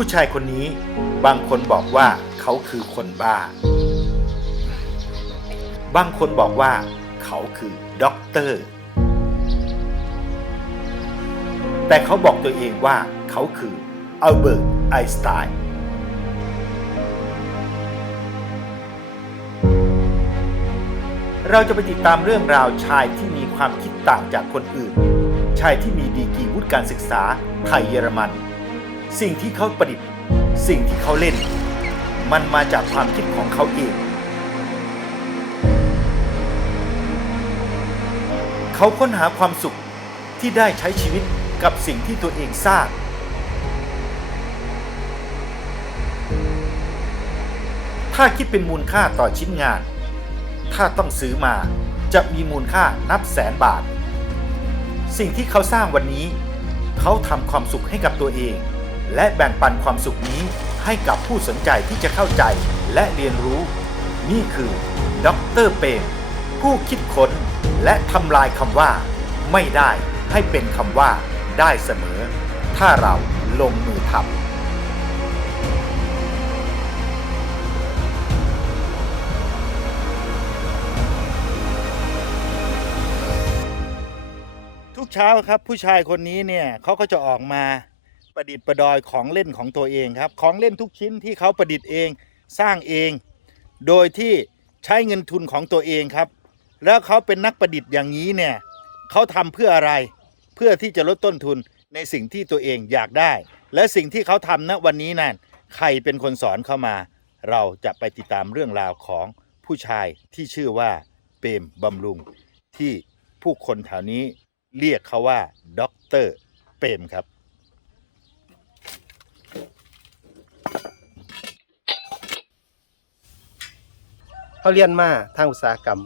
ผู้ชายคนนี้บางคนบอกว่าเขาคือคนบ้า บางคนบอกว่าเขาคือด็อกเตอร์ แต่เขาบอกตัวเองว่าเขาคืออัลเบิร์ตไอน์สไตน์เราจะไปติดตามเรื่องราวชายที่มีความคิดต่างจากคนอื่น ชายที่มีดีกรีวุฒิการศึกษาไทยเยอรมัน สิ่งที่เขาประดิษฐ์ สิ่งที่เขาเล่น มันมาจากความคิดของเขาเอง เขาค้นหาความสุขที่ได้ใช้ชีวิตกับสิ่งที่ตัวเองสร้าง ถ้าคิดเป็นมูลค่าต่อชิ้นงาน ถ้าต้องซื้อมาจะมีมูลค่านับแสนบาท สิ่งที่เขาสร้างวันนี้ เขาทำความสุขให้กับตัวเอง และแบ่งปันความสุขนี้ให้กับผู้สนใจที่จะเข้าใจและเรียนรู้ นี่คือดรเปมผู้คิดค้นและทำลายคำว่า ไม่ได้ให้เป็นคำว่าได้เสมอ ถ้าเราลงมือทำทุกเช้าครับผู้ชายคนนี้เนี่ยเขาก็จะออกมา ประดิษฐ์ประดอยของเล่นของตัวเองครับ ของเล่นทุกชิ้นที่เขาประดิษฐ์เองสร้างเอง โดยที่ใช้เงินทุนของตัวเองครับ แล้วเขาเป็นนักประดิษฐ์อย่างนี้เนี่ยเขาทำเพื่ออะไร เพื่อที่จะลดต้นทุนในสิ่งที่ตัวเองอยากได้ และสิ่งที่เขาทำณวันนี้นั่นใครเป็นคนสอนเข้ามา เราจะไปติดตามเรื่องราวของผู้ชายที่ชื่อว่าเปรมบำรุง ที่ผู้คนแถวนี้เรียกเขาว่าด็อกเตอร์เปรมครับ เขาเรียนมาทางอุตสาหกรรม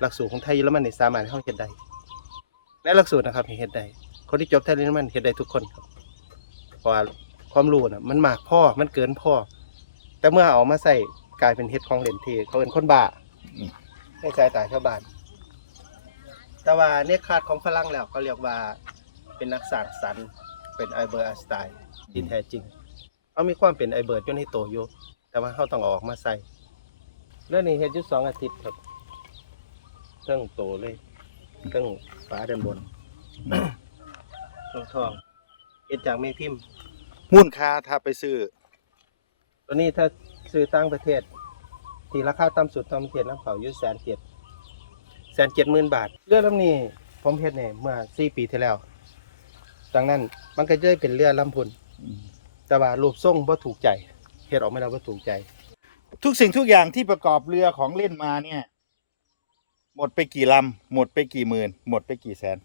หลักสูตรของไทยเยอรมันในสามารถให้เขาเฮ็ดได้และหลักสูตรนะครับเฮ็ดได้คนที่จบไทยเยอรมันเฮ็ดได้ทุกคนครับเพราะว่าความรู้น่ะมันมากพ่อมันเกินพ่อแต่เมื่อเอามาใส่กลายเป็นเฮ็ดของเล่นที่เขาเป็นคนบ้าอืมในสายตาชาวบ้านแต่ว่าเนี่ยคาดของฝรั่งแล้วเขาเรียกว่าเป็นนักสร้างสรรค์เป็นไอเบอร์ไอน์สไตน์ที่แท้จริงเขามีความเป็นไอเบิร์ดอยู่ในตัวอยู่แต่ว่าเขาต้องเอาออกมาใส่ เรื่องนี้เฮ็ดอยู่สองอาทิตย์ครับเครื่องโตเลยเครื่องฝาด้านบนเครื่องทองเฮ็ดจากเมพิมพ์มูลค่าถ้าไปซื้อ ตัวนี้ถ้าซื้อต่างประเทศ ที่ราคาต่ำสุดต่างประเทศน้ำเขาอยู่แสนเจ็ดแสนเจ็ดหมื่นบาท เรือลำนี้ผมเฮ็ดเนี่ยเมื่อสี่ปีที่แล้วดังนั้นมันก็จะเป็นเรือลำพุนแต่ว่ารูปทรงบ่ถูกใจเฮ็ดออกมาแล้วบ่ถูกใจ ทุกสิ่งทุกอย่างที่ประกอบเรือของเล่นมาเนี่ย หมดไปกี่ลำหมดไปกี่หมื่น หมดไปกี่แสน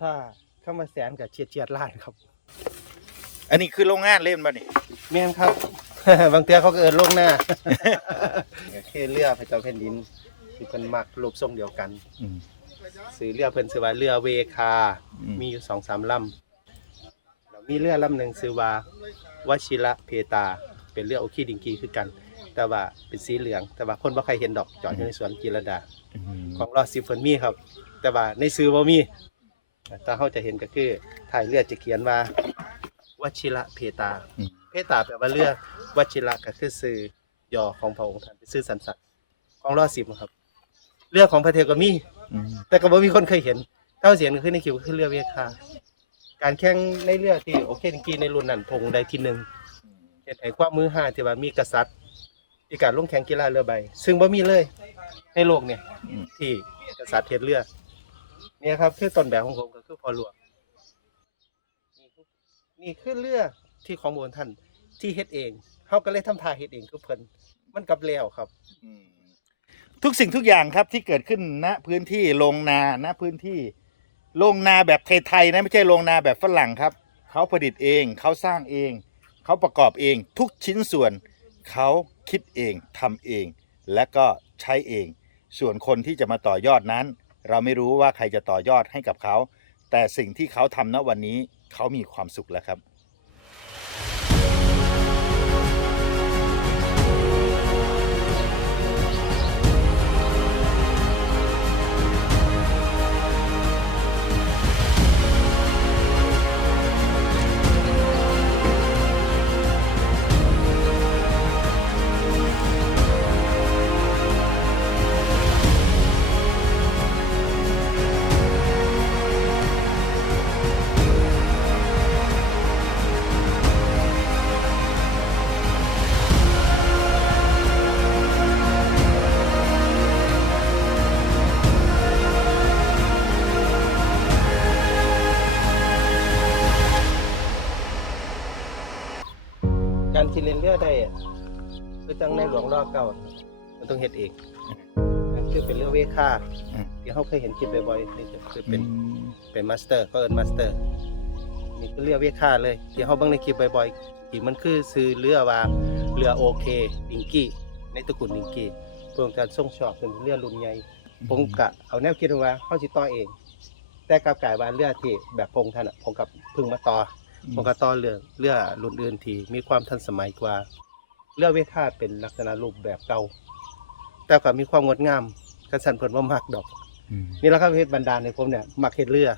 ถ้าเข้ามาแสนกับเฉียดเฉียดล้านครับ อันนี้คือโรงงานเล่นมานี่ แม่นครับ บางเทีเขาก็เอินลงหน้า ก็คือเรือพระเจ้าแผ่นดินที่เพิ่นมักรูปทรงเดียวกันอืมซื้อเรือเพิ่นชื่อว่าเรือเวคาอืมมีอยู่สองสามลำแล้วมีเรือลำหนึ่งชื่อว่าวชิระเพตา เป็นเรือโอคีดิงกีคือกัน แต่ว่าเป็นสีเหลือง แต่ว่าคนบ่ใครเห็นดอกจอดอยู่ในสวนจิรดา ของรอสิบเพิ่นมีครับ แต่ว่าในซื้อบ่มีถ้าเขาจะเห็นก็คือถ่ายเรือจะเขียนว่าวชิระเพตา อืม เพตาแปลว่าเรือวชิระก็คือซื้อย่อของพระองค์ท่านเป็นซื้อสันสัตว์ของรอสิบครับ เรือของพระเทวก็มี อืมแต่ก็บ่มีคนเคยเห็นเท่าเสียงก็คือในคิวก็คือเรือเวียคาการแข่งในเรือที่โอเคจริงๆในรุ่นนั้นพงได้ที่หนึ่งเฮ็ดให้ความมือห้าที่ว่ามีกษัตริย์ที่การลงแข่งกีฬาเรือใบ ซึ่งบ่มีเลยในโลกเนี่ยอืม ที่กษัตริย์เฮ็ดเรือเนี่ยครับคือต้นแบบของผมก็คือพ่อหลวงนี่คือนี่คือเรือที่ของโบราณท่านที่เฮ็ดเองเขาก็เลยทำท่าเฮ็ดเองคือเพิ่นมันกลับแล้วครับ อืมทุกสิ่งทุกอย่างครับที่เกิดขึ้นณพื้นที่โรงนาณพื้นที่โรงนาแบบไทยๆนะไม่ใช่โรงนาแบบฝรั่งครับ เขาผลิตเองเขาสร้างเอง เขาประกอบเองทุกชิ้นส่วนเขาคิดเองทำเอง และก็ใช้เอง ส่วนคนที่จะมาต่อยอดนั้น เราไม่รู้ว่าใครจะต่อยอดให้กับเขา แต่สิ่งที่เขาทำณวันนี้เขามีความสุขแล้วครับ การคิดเล่นเรือได้อะคือจังในหลวงรอเก่า มันต้องเฮ็ดเองนั่นคือเป็นเรือเวค่าอืม ที่เขาเคยเห็นคลิปบ่อยๆนี่คือเป็นเป็นมาสเตอร์เขาเอิ้นมาสเตอร์นี่คือเรือเวค่าเลยที่เขาเบิ่งในคลิปบ่อยๆที่มันคือซื้อเรือว่าเรือโอเคดิงกี้ในตระกูลดิงกี้เพื่อการส่งชอบเป็นเรือรุ่นใหญ่ ผมกะเอาแนวคิดว่าเขาสิต่อเอง แต่กลับกลายว่าเรือที่แบบพงท่านอะผมกับเพึ่งมาต่อ อผมก็ต่อเรือเรือรุ่นอื่นที่มีความทันสมัยกว่าเรือเวทาเป็นลักษณะรูปแบบเก่าแต่ก็มีความงดงามกระสันเพิ่นว่ามักดอกอืมนี่แหละครับเฮ็ดบันดาลให้ผมเนี่ยมักเฮ็ดเรือ